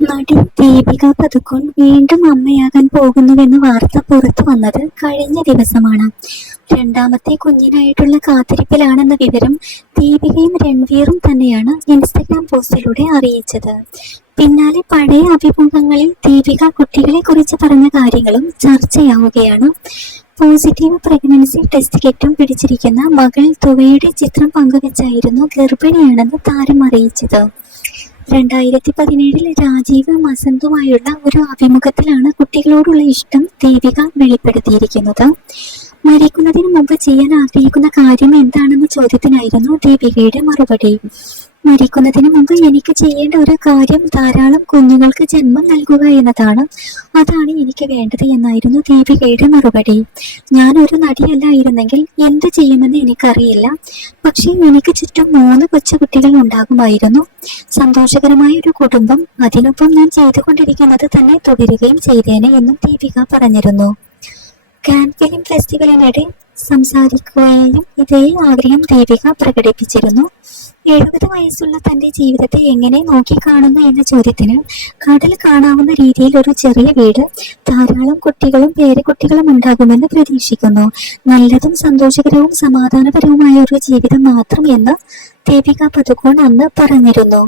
നടി ദീപിക പദുക്കോൺ വീണ്ടും അമ്മയാകാൻ പോകുന്നുവെന്ന വാർത്ത പുറത്തു വന്നത് കഴിഞ്ഞ ദിവസമാണ്. രണ്ടാമത്തെ കുഞ്ഞിനായിട്ടുള്ള കാത്തിരിപ്പിലാണെന്ന വിവരം ദീപികയും രൺവീറും തന്നെയാണ് ഇൻസ്റ്റഗ്രാം പോസ്റ്റിലൂടെ അറിയിച്ചത്. പിന്നാലെ പഴയ അഭിമുഖങ്ങളിൽ ദീപിക കുട്ടികളെ കുറിച്ച് പറഞ്ഞ കാര്യങ്ങളും ചർച്ചയാവുകയാണ്. പോസിറ്റീവ് പ്രഗ്നൻസി ടെസ്റ്റ് കിറ്റും പിടിച്ചിരിക്കുന്ന മകൾ തുവയുടെ ചിത്രം പങ്കുവെച്ചായിരുന്നു ഗർഭിണിയാണെന്ന് താരം അറിയിച്ചത്. 2017 രാജീവ് മസന്തുമായുള്ള ഒരു അഭിമുഖത്തിലാണ് കുട്ടികളോടുള്ള ഇഷ്ടം ദീപിക വെളിപ്പെടുത്തിയിരിക്കുന്നത്. മരിക്കുന്നതിന് മുമ്പ് ചെയ്യാൻ ആഗ്രഹിക്കുന്ന കാര്യം എന്താണെന്ന ചോദ്യത്തിനായിരുന്നു ദീപികയുടെ മറുപടി. മരിക്കുന്നതിന് മുമ്പ് എനിക്ക് ചെയ്യേണ്ട ഒരു കാര്യം ധാരാളം കുഞ്ഞുങ്ങൾക്ക് ജന്മം നൽകുക എന്നതാണ്. അതാണ് എനിക്ക് വേണ്ടത് എന്നായിരുന്നു ദീപികയുടെ മറുപടി. ഞാൻ ഒരു നടിയല്ലായിരുന്നെങ്കിൽ എന്ത് ചെയ്യുമെന്ന് എനിക്കറിയില്ല. പക്ഷേ എനിക്ക് ചുറ്റും 3 കൊച്ചുകുട്ടികൾ ഉണ്ടാകുമായിരുന്നു. സന്തോഷകരമായ ഒരു കുടുംബം. അതിനൊപ്പം ഞാൻ ചെയ്തുകൊണ്ടിരിക്കുന്നത് തന്നെ തുടരുകയും ചെയ്തേനെ എന്നും ദീപിക പറഞ്ഞിരുന്നു. കാൻ ഫിലിം ഫെസ്റ്റിവലിനിടെ സംസാരിക്കുകയും ഇതേ ആഗ്രഹം ദീപിക പ്രകടിപ്പിച്ചിരുന്നു. 70 വയസ്സുള്ള തന്റെ ജീവിതത്തെ എങ്ങനെ നോക്കിക്കാണുന്നു എന്ന ചോദ്യത്തിന് കടൽ കാണാവുന്ന രീതിയിൽ ഒരു ചെറിയ വീട്, ധാരാളം കുട്ടികളും പേരക്കുട്ടികളും ഉണ്ടാകുമെന്ന് പ്രതീക്ഷിക്കുന്നു. നല്ലതും സന്തോഷകരവും സമാധാനപരവുമായ ഒരു ജീവിതം മാത്രം എന്ന് ദീപിക പദുക്കോൺ അന്ന് പറഞ്ഞിരുന്നു.